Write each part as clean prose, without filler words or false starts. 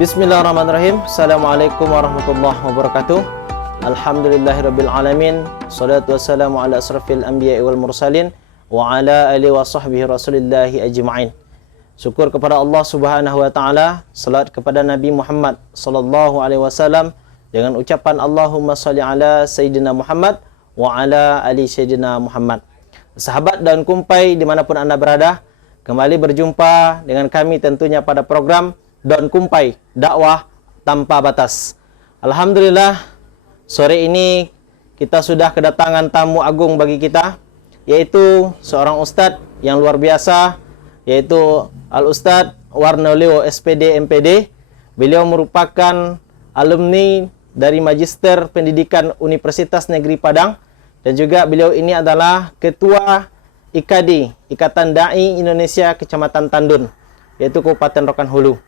Bismillahirrahmanirrahim. Assalamualaikum warahmatullahi wabarakatuh. Alhamdulillahirabbil alamin. Shalatu wassalamu ala asrafil anbiya'i wal mursalin wa ala alihi wa sahbihi rasulillahi ajma'in. Syukur kepada Allah Subhanahu wa taala, salat kepada Nabi Muhammad sallallahu alaihi wasallam dengan ucapan Allahumma shalli ala sayyidina Muhammad wa ala ali sayyidina Muhammad. Sahabat dan kumpai dimanapun Anda berada, kembali berjumpa dengan kami tentunya pada program Daun Kumpai, dakwah tanpa batas. Alhamdulillah, sore ini kita sudah kedatangan tamu agung bagi kita, yaitu seorang ustadz yang luar biasa, yaitu Al-Ustadz Warnoleo SPD MPD. Beliau merupakan alumni dari Magister Pendidikan Universitas Negeri Padang, dan juga beliau ini adalah Ketua IKD, Ikatan Dai Indonesia Kecamatan Tandun, yaitu Kabupaten Rokan Hulu.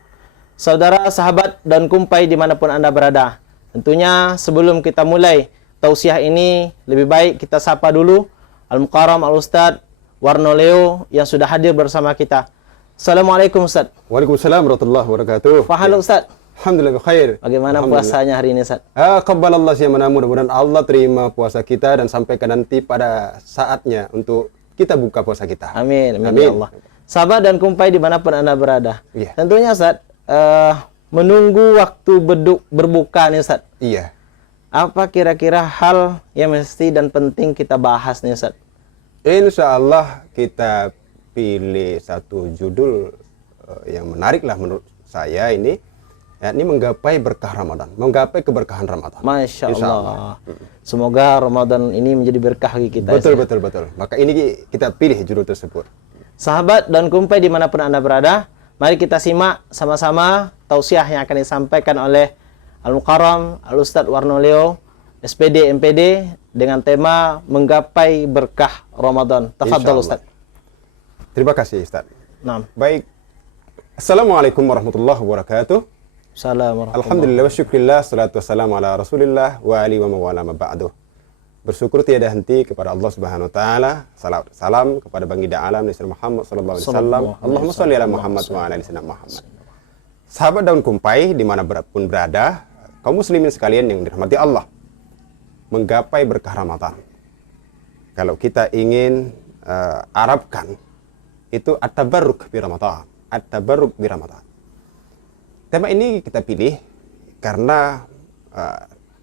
Saudara, sahabat, dan kumpai dimanapun Anda berada, tentunya sebelum kita mulai tausiah ini, lebih baik kita sapa dulu Al-Mukarram Al-Ustadz Warnoleo yang sudah hadir bersama kita. Assalamualaikum Ustadz. Waalaikumsalam warahmatullahi wabarakatuh. Halo Ustadz. Alhamdulillah khair. Bagaimana puasanya hari ini Ustadz? Qabbalallah siyamana, mudah-mudahan Allah terima puasa kita dan sampaikan nanti pada saatnya untuk kita buka puasa kita. Amin, amin, ya Allah. Sahabat dan kumpai dimanapun Anda berada, tentunya Ustadz, menunggu waktu berbuka nih Ustadz. Iya. Apa kira-kira hal yang mesti dan penting kita bahas nih Ustadz? Insya Allah kita pilih satu judul yang menarik lah menurut saya ini, yakni menggapai berkah Ramadan, menggapai keberkahan Ramadan. Masya Allah. Semoga Ramadan ini menjadi berkah bagi kita. Betul, betul, betul. Maka ini kita pilih judul tersebut. Sahabat dan kumpai dimanapun Anda berada, mari kita simak sama-sama tausiah yang akan disampaikan oleh Al-Mukarram Al-Ustadz Warnoleo SPD MPD dengan tema menggapai berkah Ramadan. Tafadhal Ustadz. Terima kasih Ustadz. Nah. Baik. Assalamualaikum warahmatullahi wabarakatuh. Assalamualaikum. Alhamdulillah wa syukrillah, salatu wassalamu ala rasulillah wa alihi wa mawala ma ba'duh. Bersyukur tiada henti kepada Allah Subhanahu wa taala. Salam kepada baginda alam Nabi Muhammad sallallahu alaihi wasallam. Allahumma shalli ala Muhammad wa ala ali sayyidina Muhammad. Sahabat daun kumpai dimanapun berada, kaum muslimin sekalian yang dirahmati Allah, menggapai berkah Ramadan. Kalau kita ingin Arabkan itu at-tabarruk bi Ramadan, at-tabarruk bi Ramadan. Tema ini kita pilih karena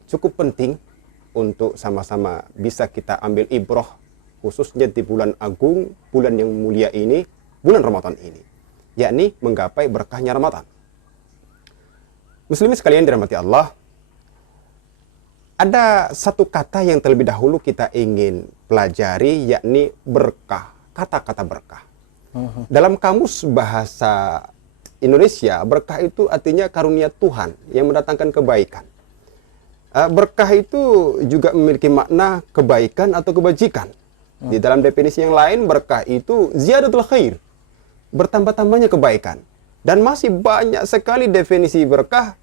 cukup penting untuk sama-sama bisa kita ambil ibrah, khususnya di bulan agung, bulan yang mulia ini, bulan Ramadan ini, yakni menggapai berkahnya Ramadan. Muslimin sekalian dirahmati Allah, ada satu kata yang terlebih dahulu kita ingin pelajari, yakni berkah, kata-kata berkah. Dalam kamus bahasa Indonesia, berkah itu artinya karunia Tuhan yang mendatangkan kebaikan. Berkah itu juga memiliki makna kebaikan atau kebajikan. Di dalam definisi yang lain, berkah itu ziyadatul khair, bertambah-tambahnya kebaikan. Dan masih banyak sekali definisi berkah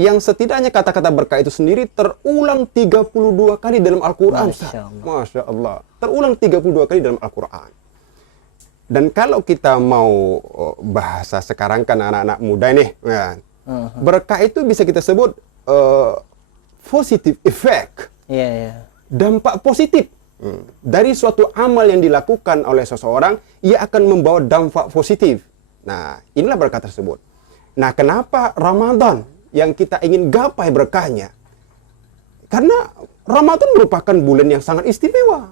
yang setidaknya kata-kata berkah itu sendiri terulang 32 kali dalam Al-Quran. Masya Allah. Terulang 32 kali dalam Al-Quran. Dan kalau kita mau bahasa sekarang kan anak-anak muda ini, berkah itu bisa kita sebut positive effect, dampak positif dari suatu amal yang dilakukan oleh seseorang, ia akan membawa dampak positif. Nah, inilah berkah tersebut. Nah, kenapa Ramadan yang kita ingin gapai berkahnya? Karena Ramadan merupakan bulan yang sangat istimewa.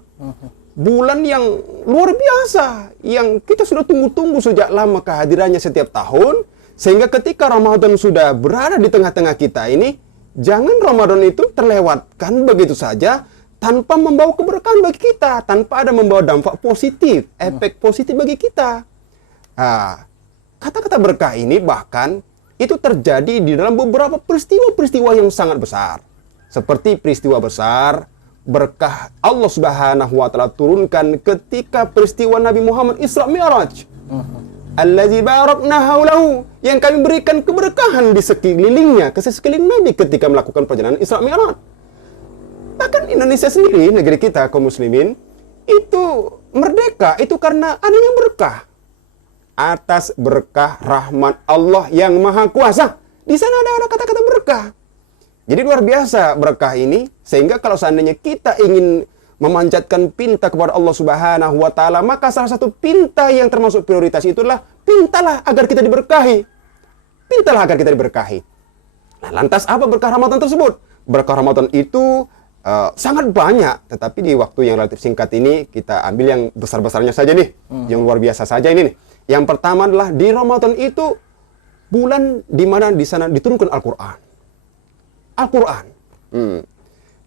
Bulan yang luar biasa, yang kita sudah tunggu-tunggu sejak lama kehadirannya setiap tahun, sehingga ketika Ramadan sudah berada di tengah-tengah kita ini, jangan Ramadan itu terlewatkan begitu saja tanpa membawa keberkahan bagi kita, tanpa ada membawa dampak positif, efek positif bagi kita. Kata-kata berkah ini bahkan itu terjadi di dalam beberapa peristiwa-peristiwa yang sangat besar. Seperti peristiwa besar berkah Allah Subhanahu wa taala turunkan ketika peristiwa Nabi Muhammad Isra Mi'raj. Allazi barakna haulahu, yang kami berikan keberkahan di sekelilingnya, ke sekeliling Nabi ketika melakukan perjalanan Isra Mi'raj. Bahkan Indonesia sendiri, negeri kita kaum muslimin, itu merdeka itu karena adanya berkah. Atas berkah rahmat Allah yang Maha Kuasa Di sana ada kata-kata berkah. Jadi luar biasa berkah ini, sehingga kalau seandainya kita ingin memanjatkan pinta kepada Allah Subhanahu wa taala, maka salah satu pinta yang termasuk prioritas itulah pintalah agar kita diberkahi. Pintalah agar kita diberkahi. Nah, lantas apa berkah Ramadan tersebut? Berkah Ramadan itu sangat banyak, tetapi di waktu yang relatif singkat ini kita ambil yang besar-besarnya saja nih, yang luar biasa saja ini nih. Yang pertama adalah di Ramadan itu bulan di mana di sana diturunkan Al-Qur'an. Al-Qur'an.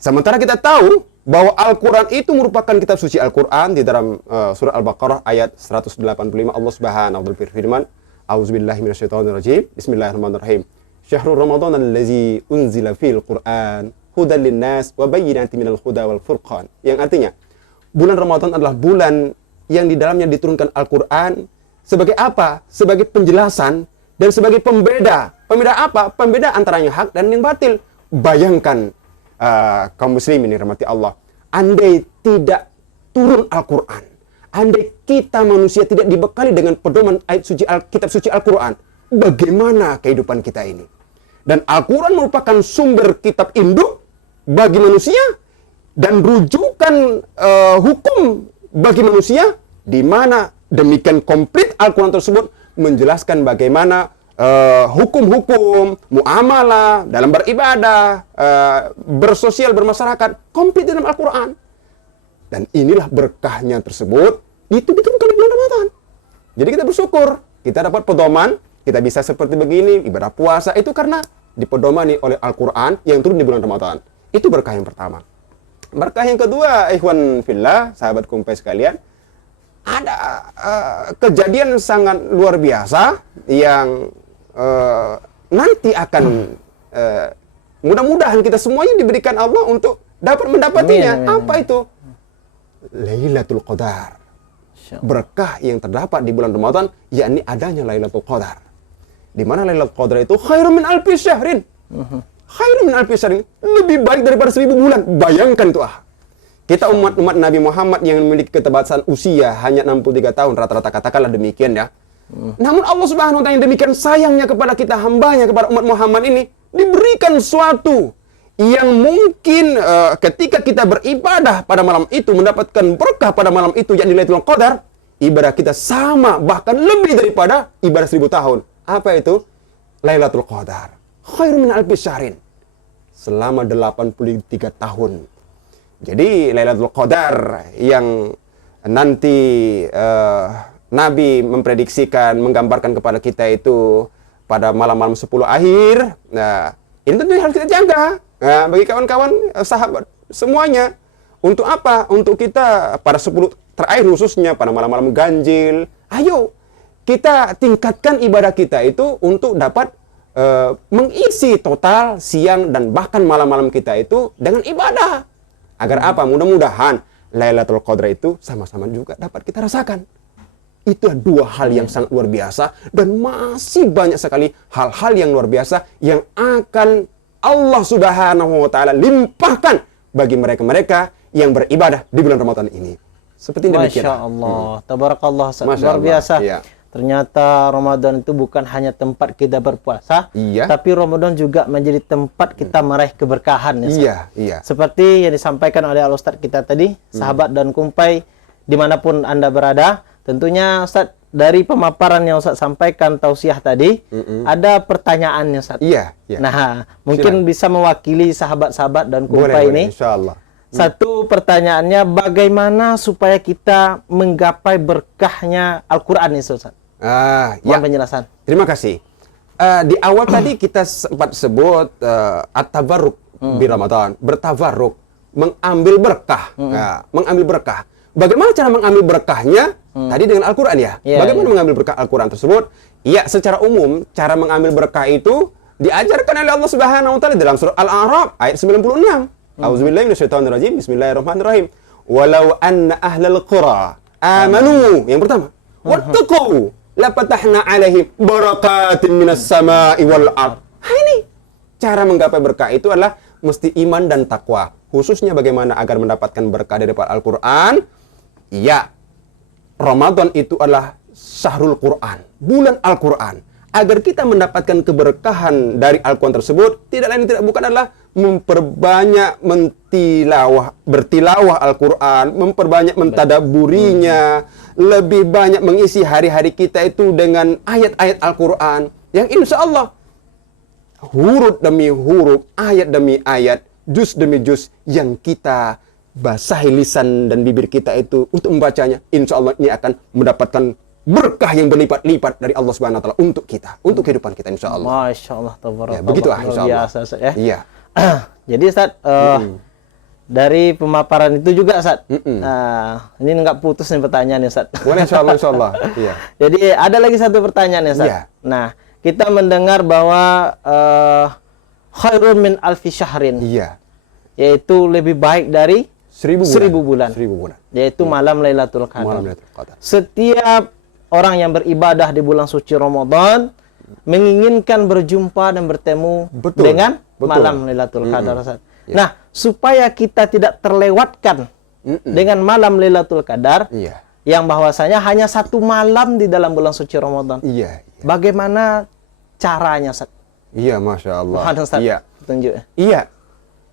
Sementara kita tahu bahwa Al-Qur'an itu merupakan kitab suci Al-Qur'an. Di dalam surah Al-Baqarah ayat 185 Allah Subhanahu wa taala berfirman, "A'udzubillahi minasyaitonirrajim. Bismillahirrahmanirrahim. Syahrul Ramadan allazi unzila fil Qur'an hudan linnas wa bayyinatin minal huda wal furqan." Yang artinya, bulan Ramadan adalah bulan yang di dalamnya diturunkan Al-Qur'an sebagai apa? Sebagai penjelasan dan sebagai pembeda. Pembeda apa? Pembeda antara yang hak dan yang batil. Bayangkan kaum muslimin yang dirahmati Allah, andai tidak turun Al-Qur'an, andai kita manusia tidak dibekali dengan pedoman ayat suci kitab suci Al-Qur'an, bagaimana kehidupan kita ini? Dan Al-Qur'an merupakan sumber kitab induk bagi manusia dan rujukan hukum bagi manusia, di mana demikian komplit Al-Quran tersebut menjelaskan bagaimana hukum-hukum, muamalah, dalam beribadah, bersosial, bermasyarakat, komplit dalam Al-Quran. Dan inilah berkahnya tersebut, itu diturunkan di bulan Ramadan. Jadi kita bersyukur, kita dapat pedoman, kita bisa seperti begini, ibadah puasa, itu karena dipedomani oleh Al-Quran yang turun di bulan Ramadan. Itu berkah yang pertama. Berkah yang kedua, ikhwan fillah, sahabat kumpai sekalian, ada kejadian sangat luar biasa yang nanti akan mudah-mudahan kita semuanya diberikan Allah untuk dapat mendapatinya. Amin. Apa itu? Lailatul Qadar. Berkah yang terdapat di bulan Ramadan, yakni adanya Lailatul Qadar. Di mana Lailatul Qadar itu khairun min alfi syahrin. Khairun min alfi syahrin, lebih baik daripada 1000 bulan. Bayangkan tuh kita umat Nabi Muhammad yang memiliki keterbatasan usia hanya 63 tahun, rata-rata katakanlah demikian ya. Namun Allah Subhanahu wa taala yang demikian sayangnya kepada kita, hambanya, kepada umat Muhammad ini, diberikan suatu yang mungkin ketika kita beribadah pada malam itu, mendapatkan berkah pada malam itu, yakni Lailatul Qadar, ibadah kita sama, bahkan lebih daripada ibadah 1000 tahun. Apa itu? Lailatul Qadar. Khairun min alfi syahrin. Selama 83 tahun. Jadi Lailatul Qadar yang nanti Nabi memprediksikan, menggambarkan kepada kita itu pada malam-malam 10 akhir. Nah, ini tentu harus kita jaga. Nah, bagi kawan-kawan, sahabat semuanya. Untuk apa? Untuk kita pada 10 terakhir khususnya pada malam-malam ganjil. Ayo kita tingkatkan ibadah kita itu untuk dapat mengisi total siang dan bahkan malam-malam kita itu dengan ibadah. Agar apa? Mudah-mudahan Lailatul Qadar itu sama-sama juga dapat kita rasakan. Itu dua hal yang sangat luar biasa, dan masih banyak sekali hal-hal yang luar biasa yang akan Allah Subhanahu wa taala limpahkan bagi mereka-mereka yang beribadah di bulan Ramadan ini. Seperti demikian. Masya Allah, tabarakallah, Masya luar Allah. biasa. Ya. Ternyata Ramadan itu bukan hanya tempat kita berpuasa, Iya. tapi Ramadan juga menjadi tempat kita meraih keberkahan. Ya, Ustaz? Iya, iya. Seperti yang disampaikan oleh Al-Ustaz kita tadi, sahabat dan kumpai, dimanapun Anda berada, tentunya Ustaz, dari pemaparan yang Ustaz sampaikan, tausiah tadi, ada pertanyaannya Ustaz. Iya, iya. Nah, mungkin bisa mewakili sahabat-sahabat dan kumpai Boleh, ini. insyaallah. Satu pertanyaannya, bagaimana supaya kita menggapai berkahnya Al-Quran ini, Ustaz? Ya. Penjelasan. Terima kasih. Di awal tadi kita sempat sebut at-tabarruk di Ramadan, bertabarruk, mengambil berkah. Mengambil berkah. Bagaimana cara mengambil berkahnya? Tadi dengan Al-Quran ya. Bagaimana mengambil berkah Al-Quran tersebut? Ya, secara umum cara mengambil berkah itu diajarkan oleh Allah Subhanahu wa taala dalam surah Al-A'raf ayat 96. A'udzubillahi minasyaitonirrajim. Bismillahirrahmanirrahim. Walau anna ahlal qura amanu, yang pertama, wattaqu la fatahna alaihim barakatin minas sama'i wal ard. Ini cara menggapai berkah itu adalah mesti iman dan takwa. Khususnya bagaimana agar mendapatkan berkah dari Al-Quran? Ya, Ramadan itu adalah syahrul Quran, bulan Al-Quran. agar kita mendapatkan keberkahan dari Al-Quran tersebut, tidak lain tidak bukan adalah memperbanyak bertilawah Al-Quran, memperbanyak mentadaburinya, lebih banyak mengisi hari-hari kita itu dengan ayat-ayat Al-Quran yang insya Allah huruf demi huruf, ayat demi ayat, juz demi juz yang kita basahi lisan dan bibir kita itu untuk membacanya, insya Allah ini akan mendapatkan berkah yang berlipat-lipat dari Allah Subhanahu wa taala untuk kita, untuk kehidupan kita insya Allah. Masya Allah, tabarakallah. Ya, begitu insya Allah. Biasa, Ustaz, ya. Iya. Jadi Ustaz, dari pemaparan itu juga Ustaz, ini nggak putus nih pertanyaan nih Ustaz. Boleh insya Allah. Iya. Jadi ada lagi satu pertanyaan ya Ustaz. Iya. Nah, kita mendengar bahwa khairun min alfi syahrin. Iya. Yaitu lebih baik dari 1000 bulan. 1000 bulan. Yaitu malam Lailatul Qadar. Malam Lailatul Qadar. Setiap orang yang beribadah di bulan suci Ramadan menginginkan berjumpa dan bertemu dengan malam Lailatul Qadar. Ya. Nah, supaya kita tidak terlewatkan dengan malam Lailatul Qadar, yang bahwasanya hanya satu malam di dalam bulan suci Ramadan. Iya. Bagaimana caranya, Ustaz? Iya, Masya Allah. Mohon Ustaz, tunjuk. Iya.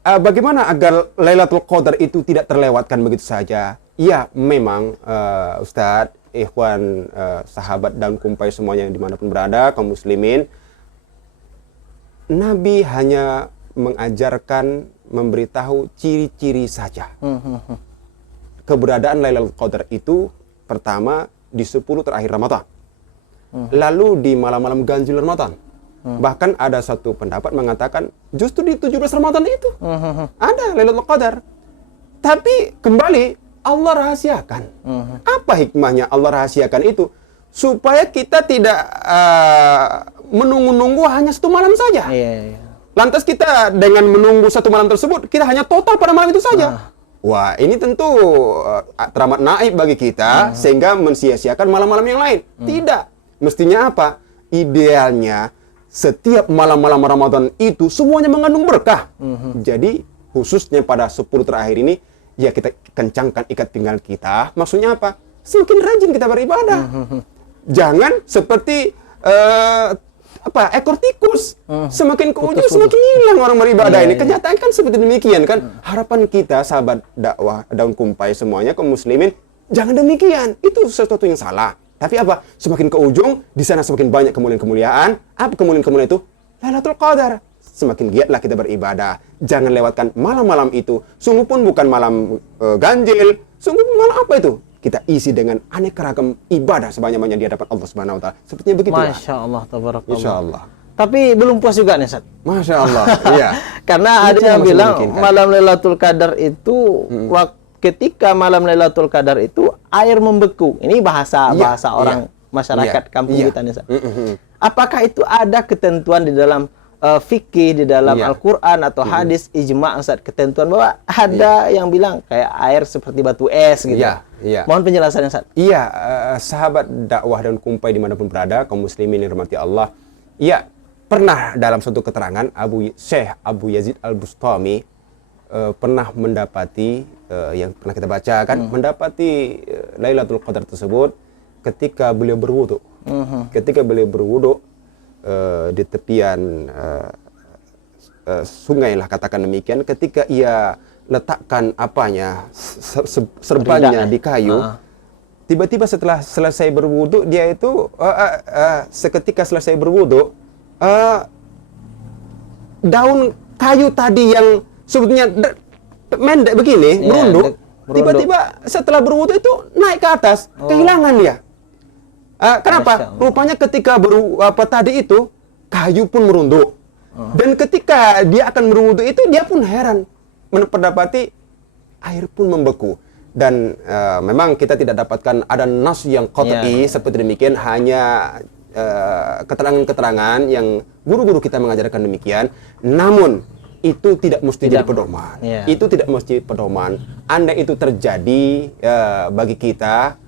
Bagaimana agar Lailatul Qadar itu tidak terlewatkan begitu saja? Iya, memang Ustadz, ikhwan, sahabat dan kumpai semuanya yang dimanapun berada, kaum muslimin, Nabi hanya mengajarkan, memberitahu ciri-ciri saja. Keberadaan Lailatul Qadar itu pertama di 10 terakhir Ramadan. Lalu di malam-malam ganjil Ramadan. Bahkan ada satu pendapat mengatakan justru di 17 Ramadan itu ada Lailatul Qadar. Tapi kembali Allah rahasiakan. Apa hikmahnya Allah rahasiakan itu? Supaya kita tidak menunggu-nunggu hanya satu malam saja. Lantas kita dengan menunggu satu malam tersebut, kita hanya total pada malam itu saja. Wah, ini tentu teramat naib bagi kita, sehingga mensia-siakan malam-malam yang lain. Tidak. Mestinya apa? Idealnya, setiap malam-malam Ramadan itu semuanya mengandung berkah. Jadi, khususnya pada 10 terakhir ini, ya kita kencangkan ikat pinggang kita. Maksudnya apa? Semakin rajin kita beribadah. Jangan seperti ekor tikus. Semakin ke ujung semakin hilang orang beribadah ini. Kenyataan kan seperti demikian kan. Harapan kita sahabat dakwah daun kumpai semuanya kaum muslimin, jangan demikian. Itu sesuatu yang salah. Tapi apa? Semakin ke ujung di sana semakin banyak kemuliaan-kemuliaan. Apa kemuliaan-kemuliaan itu? Lailatul Qadar. Semakin giatlah kita beribadah. Jangan lewatkan malam-malam itu. Sungguh pun bukan malam ganjil. Sungguh pun malam apa itu? Kita isi dengan aneka ragam ibadah sebanyak-banyaknya di hadapan Allah Subhanahu wa taala. Sepertinya begitu. Masya Allah, tabarakallah. Insya Allah. Tapi belum puas juga nih, Ustaz. Masya Allah. Iya. Karena ada yang bilang malam Lailatul Qadar itu ketika malam Lailatul Qadar itu air membeku. Ini bahasa orang masyarakat kampung kita nih, Ustaz. Apakah itu ada ketentuan di dalam fikih, di dalam Al-Quran atau hadis ijma' Ustaz, ketentuan bahwa ada yang bilang kayak air seperti batu es gitu. Mohon penjelasannya, Ustaz. Iya, sahabat dakwah dan kumpai dimanapun berada, kaum muslimin yang dirahmati Allah. Iya, pernah dalam suatu keterangan Syekh Abu Yazid Al-Bustami pernah mendapati yang pernah kita baca kan, mendapati Lailatul Qadar tersebut ketika beliau berwudu. Ketika beliau berwudu di tepian sungai lah katakan demikian, ketika ia letakkan serbannya di kayu, tiba-tiba setelah selesai berwudu dia itu seketika selesai berwudu, daun kayu tadi yang sebetulnya mendek begini merunduk, tiba-tiba setelah berwudu itu naik ke atas, kehilangan dia. Kenapa? Rupanya ketika tadi itu kayu pun merunduk. Dan ketika dia akan berwudu itu dia pun heran mendapati air pun membeku. Dan memang kita tidak dapatkan ada nas yang qat'i seperti demikian, hanya keterangan-keterangan yang guru-guru kita mengajarkan demikian. Namun itu tidak mesti jadi pedoman. Itu tidak mesti pedoman. Andai itu terjadi bagi kita,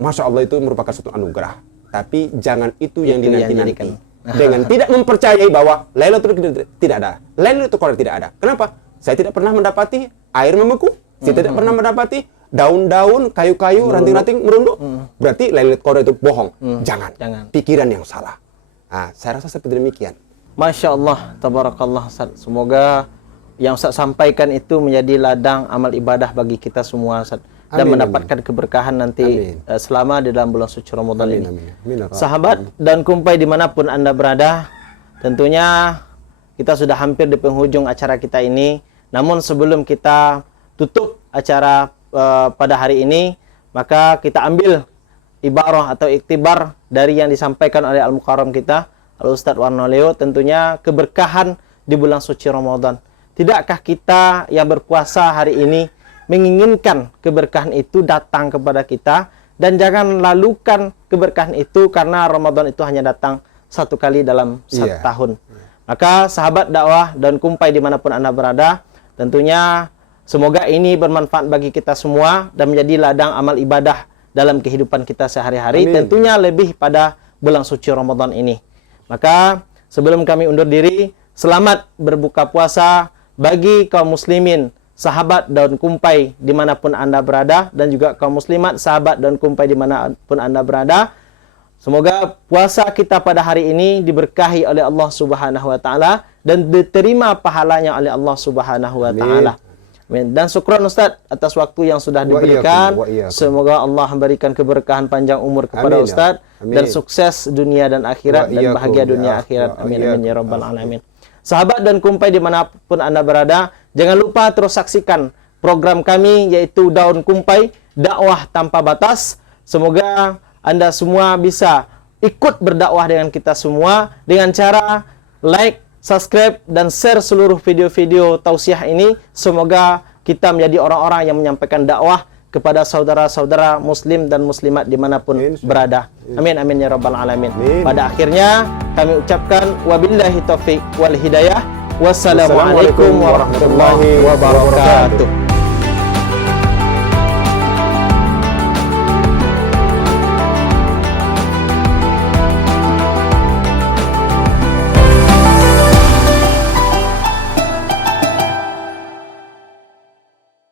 Masya Allah, itu merupakan suatu anugerah. Tapi jangan itu yang dinanti-nanti. Dengan tidak mempercayai bahwa Lailatul Qadar tidak ada. Lailatul Qadar tidak ada. Kenapa? Saya tidak pernah mendapati air membeku. Saya tidak pernah mendapati daun-daun, kayu-kayu, ranting-ranting merunduk. Berarti Lailatul Qadar itu bohong. Jangan. Pikiran yang salah. Nah, saya rasa seperti demikian. Masya Allah, tabarakallah Ustaz. Semoga yang Ustaz sampaikan itu menjadi ladang amal ibadah bagi kita semua Ustaz. Dan Amin, mendapatkan keberkahan nanti selama di dalam bulan suci Ramadan ini. Amin. Sahabat dan kumpai dimanapun Anda berada, tentunya kita sudah hampir di penghujung acara kita ini. Namun sebelum kita tutup acara pada hari ini, maka kita ambil ibarah atau iktibar dari yang disampaikan oleh Al-Mukarram kita, Al-Ustadz Warnoleo, tentunya keberkahan di bulan suci Ramadan. Tidakkah kita yang berpuasa hari ini menginginkan keberkahan itu datang kepada kita, dan jangan lalukan keberkahan itu karena Ramadan itu hanya datang satu kali dalam satu tahun. Maka sahabat dakwah dan kumpai dimanapun Anda berada, tentunya semoga ini bermanfaat bagi kita semua dan menjadi ladang amal ibadah dalam kehidupan kita sehari-hari, tentunya lebih pada bulan suci Ramadan ini. Maka sebelum kami undur diri, selamat berbuka puasa bagi kaum muslimin, sahabat dan kumpai dimanapun Anda berada, dan juga kaum muslimat, sahabat dan kumpai dimanapun Anda berada. Semoga puasa kita pada hari ini diberkahi oleh Allah Subhanahu wa taala dan diterima pahalanya oleh Allah Subhanahu wa taala. Amin. Dan syukran Ustaz atas waktu yang sudah diberikan. Semoga Allah memberikan keberkahan panjang umur kepada Ustaz dan sukses dunia dan akhirat dan bahagia dunia akhirat. Amin amin ya rabbal alamin. Sahabat dan kumpai dimanapun Anda berada, jangan lupa terus saksikan program kami yaitu Daun Kumpai, dakwah tanpa batas. Semoga Anda semua bisa ikut berdakwah dengan kita semua dengan cara like, subscribe, dan share seluruh video-video tausiah ini. Semoga kita menjadi orang-orang yang menyampaikan dakwah kepada saudara-saudara muslim dan muslimat dimanapun berada. Amin amin ya rabbal alamin. Pada akhirnya kami ucapkan wabillahi taufiq wal hidayah. Wassalamualaikum warahmatullahi wabarakatuh.